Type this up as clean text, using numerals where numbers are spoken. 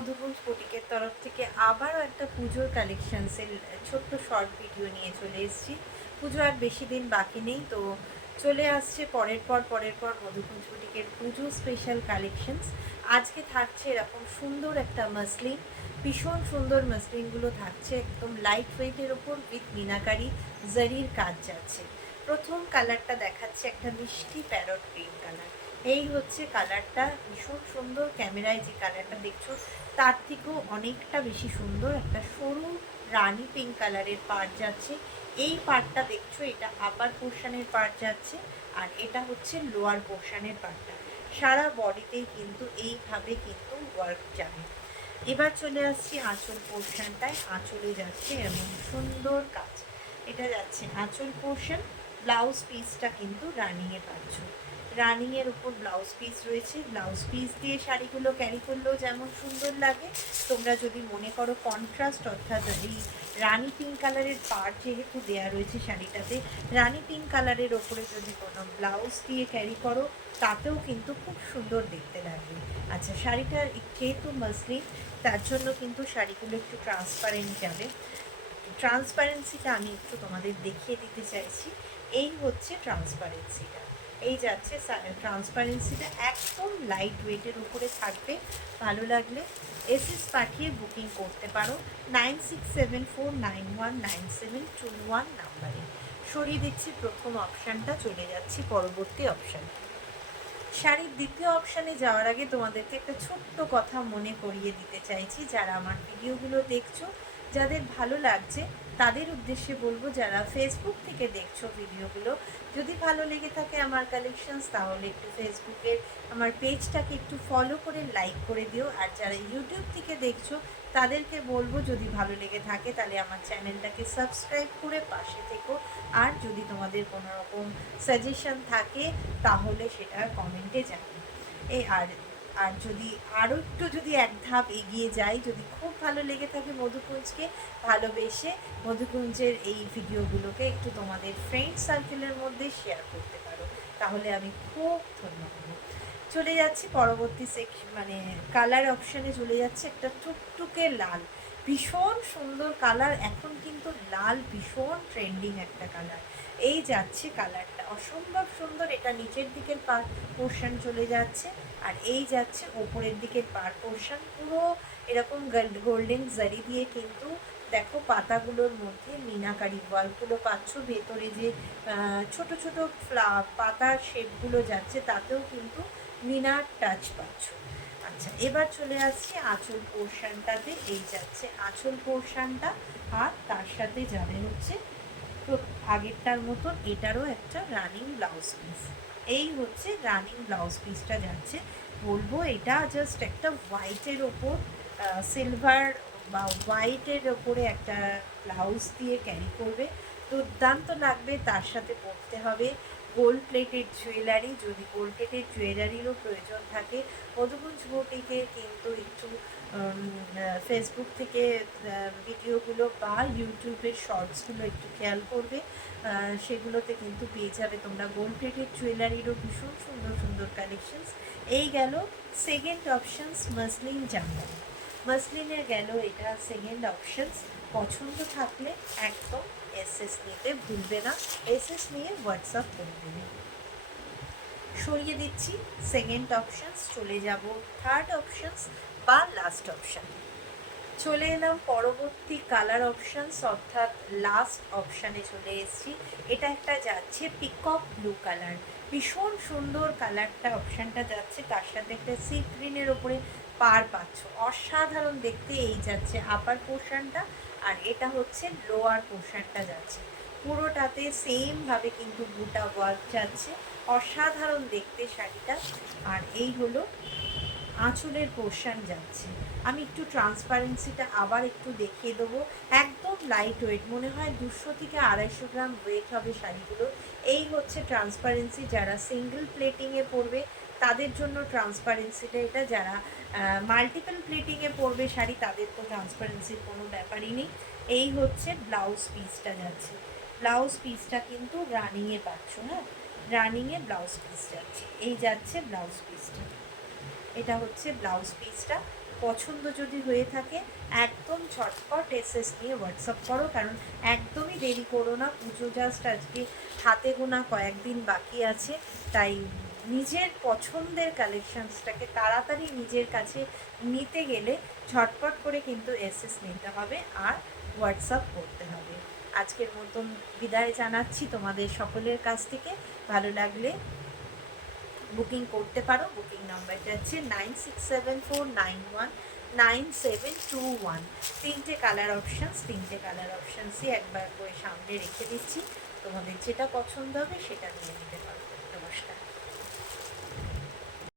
মধুকুঞ্জ বুটিকের তরফ থেকে আবারও একটা পুজোর কালেকশনসের ছোট্ট শর্ট ভিডিও নিয়ে চলে এসেছি। পুজো আর বেশি দিন বাকি নেই, তো চলে আসছে পরের পর মধুকুঞ্জ বুটিকের পুজো স্পেশাল কালেকশনস। আজকে থাকছে এরকম সুন্দর একটা মাসলিন, ভীষণ সুন্দর মাসলিনগুলো থাকছে একদম লাইট ওয়েটের ওপর উইথ মিনাকারি জারির কাজ যাচ্ছে। প্রথম কালারটা দেখাচ্ছে একটা মিষ্টি প্যারট গ্রিন কালার। এই হচ্ছে কালারটা, ভীষণ সুন্দর। ক্যামেরায় যে কালারটা দেখছো তার থেকেও অনেকটা বেশি সুন্দর। একটা সরু রানি পিঙ্ক কালারের পাড় যাচ্ছে। এই পাড়টা দেখছো, এটা আপার পোর্শনের পাড় যাচ্ছে, আর এটা হচ্ছে লোয়ার পোর্শনের পাড়টা। সারা বডিতেই কিন্তু এইভাবে কিন্তু ওয়ার্ক যাবে। এবার চলে আসছি আঁচল পোর্শনটায়। আঁচলে যাচ্ছে এমন সুন্দর কাজ। এটা যাচ্ছে আঁচল পোর্শন। ব্লাউজ পিসটা কিন্তু রানিংয়ে পাচ্ছ। রানিংয়ের উপর ব্লাউজ পিস রয়েছে। ব্লাউজ পিস দিয়ে শাড়িগুলো ক্যারি করলেও যেমন সুন্দর লাগে, তোমরা যদি মনে করো কন্ট্রাস্ট, অর্থাৎ এই রানি পিঙ্ক কালারের পাড় যেহেতু দেয়া রয়েছে শাড়িটাতে, রানি পিঙ্ক কালারের ওপরে যদি কোনো ব্লাউজ দিয়ে ক্যারি করো তাতেও কিন্তু খুব সুন্দর দেখতে লাগবে। আচ্ছা, শাড়িটার যেহেতু মাসলিন, তার জন্য কিন্তু শাড়িগুলো একটু ট্রান্সপারেন্ট যাবে। ট্রান্সপারেন্সিটা আমি একটু তোমাদের দেখিয়ে দিতে চাইছি। এই হচ্ছে ট্রান্সপারেন্সিটা, এই যাচ্ছে ট্রান্সপারেন্সিটা একদম লাইট ওয়েটের উপরে থাকবে। ভালো লাগলে এসএস পাঠিয়ে বুকিং করতে পারো 9674919721 নাম্বারে। সরিয়ে দিচ্ছি প্রথম অপশানটা, চলে যাচ্ছি পরবর্তী অপশান। শাড়ির দ্বিতীয় অপশানে যাওয়ার আগে তোমাদেরকে একটা ছোট্ট কথা মনে করিয়ে দিতে চাইছি। যারা আমার ভিডিওগুলো দেখছো, যাদের ভালো লাগছে তাদের উদ্দেশ্যে বলবো, যারা ফেসবুক থেকে দেখছো ভিডিওগুলো, যদি ভালো লেগে থাকে আমার কালেকশনস, তাহলে একটু ফেসবুকের আমার পেজটাকে একটু ফলো করে লাইক করে দিও। আর যারা ইউটিউব থেকে দেখছো তাদেরকে বলবো, যদি ভালো লেগে থাকে তাহলে আমার চ্যানেলটাকে সাবস্ক্রাইব করে পাশে থেকো। আর যদি তোমাদের কোনো রকম সাজেশন থাকে তাহলে সেটা কমেন্টে জানাবে। এই আর আর যদি আরও একটু যদি এক ধাপ এগিয়ে যাই, যদি খুব ভালো লেগে থাকে মধুকুঞ্জকে, ভালোবেসে মধুকুঞ্জের এই ভিডিওগুলোকে একটু তোমাদের ফ্রেন্ড সার্কেলের মধ্যে শেয়ার করতে পারো, তাহলে আমি খুব ধন্য হব। চলে যাচ্ছি পরবর্তী মানে কালার অপশানে চলে যাচ্ছে। একটা টুকটুকে লাল, ভীষণ সুন্দর কালার। এখন কিন্তু লাল ভীষণ ট্রেন্ডিং একটা কালার। এই যাচ্ছে কালারটা, অসম্ভব সুন্দর। এটা নিচের দিকের পোর্শন চলে যাচ্ছে, আর এই যাচ্ছে ওপরের দিকের পোর্শন। পুরো এরকম গোল্ডেন জারি দিয়ে কিন্তু দেখো পাতাগুলোর মধ্যে মিনাকারি ওয়ার্কগুলো পাচ্ছ। ভেতরে যে ছোট ছোট পাতার শেপগুলো যাচ্ছে তাতেও কিন্তু মিনার টাচ পাচ্ছ। আচ্ছা, এবার চলে আসছি আঁচল পোর্শনটাতে। এই যাচ্ছে আঁচল পোর্শনটা, আর তার সাথে যাবে হচ্ছে আগেরটার মতন এটারও একটা রানিং ব্লাউজ পিস। এই হচ্ছে রানিং ব্লাউজ পিসটা যাচ্ছে। বলবো এটা জাস্ট একটা হোয়াইটের ওপর সিলভার বা হোয়াইটের ওপরে একটা ব্লাউজ দিয়ে ক্যারি করবে, দুর্দান্ত লাগবে। তার সাথে পরতে হবে গোল্ড প্লেটেড জুয়েলারি। যদি গোল্ড প্লেটেড জুয়েলারিরও প্রয়োজন থাকে, মধুকুঞ্জ বুটিকে কিন্তু একটু ফেসবুক থেকে ভিডিওগুলো বা ইউটিউবের শর্টসগুলো একটু খেয়াল করবে, সেগুলোতে কিন্তু পেয়ে যাবে তোমরা গোল্ড প্লেটেড জুয়েলারিরও ভীষণ সুন্দর সুন্দর কালেকশনস। এই গেল সেকেন্ড অপশানস, মাসলিন জামদানি। মাসলিনের গেল এটা সেকেন্ড অপশানস। পছন্দ থাকলে একদম এসএস নিতে ভুলবে না, এসএস নিয়ে হোয়াটসঅ্যাপ করে দেবে। সরিয়ে দিচ্ছি সেকেন্ড অপশানস, চলে যাব থার্ড অপশানস বা লাস্ট অপশান। চলে এলাম পরবর্তী কালার অপশানস, অর্থাৎ লাস্ট অপশানে চলে এসেছি। এটা একটা যাচ্ছে পিকক ব্লু কালার, ভীষণ সুন্দর কালারটা। অপশানটা যাচ্ছে, তার সাথে একটা সি গ্রিনের ওপরে পার পাচ্ছ, অসাধারণ দেখতে। এই যাচ্ছে আপার পোর্শনটা, আর এটা হচ্ছে লোয়ার পোর্শনটা যাচ্ছে। পুরোটাতে সেমভাবে কিন্তু বুটা ওয়ার্ক যাচ্ছে, অসাধারণ দেখতে শাড়িটা। আর এই হলো আঁচলের পোর্শন যাচ্ছে। আমি একটু ট্রান্সপারেন্সিটা আবার একটু দেখিয়ে দেবো। একদম লাইট ওয়েট, মনে হয় 200 থেকে 250 গ্রাম ওয়েট হবে শাড়িগুলো। এই হচ্ছে ট্রান্সপারেন্সি। যারা সিঙ্গেল প্লেটিংয়ে পরবে তাদের জন্য ট্রান্সপারেন্সিটা এটা। যারা মাল্টিপল প্লেটিংয়ে পরবে শাড়ি, তাদের তো ট্রান্সপারেন্সির কোনো ব্যাপারই নেই। এই হচ্ছে ব্লাউজ পিসটা যাচ্ছে। ব্লাউজ পিসটা কিন্তু রানিংয়ে পাচ্ছ, হ্যাঁ, রানিংয়ে ব্লাউজ পিস যাচ্ছে। এই যাচ্ছে ব্লাউজ পিসটা, এটা হচ্ছে ব্লাউজ পিসটা। পছন্দ যদি হয়ে থাকে একদম ঝটপট এসএস নিয়ে হোয়াটসঅ্যাপ করো, কারণ একদমই দেরি করো না। পুজো জাস্ট আজকে হাতে গোনা কয়েকদিন বাকি আছে, তাই নিজের পছন্দের কালেকশানসটাকে তাড়াতাড়ি নিজের কাছে নিতে গেলে ঝটপট করে কিন্তু এসএস নিতে হবে আর হোয়াটসঅ্যাপ করতে হবে। আজকের মতন বিদায় জানাচ্ছি তোমাদের সকলের কাছ থেকে। ভালো লাগলে বুকিং করতে পারো। বুকিং নাম্বারটা হচ্ছে 9674919721। তিনটে কালার অপশানসই একবার করে সামনে রেখে দিচ্ছি, তোমাদের যেটা পছন্দ হবে সেটা নিয়ে নিতে পারো। নমস্কার।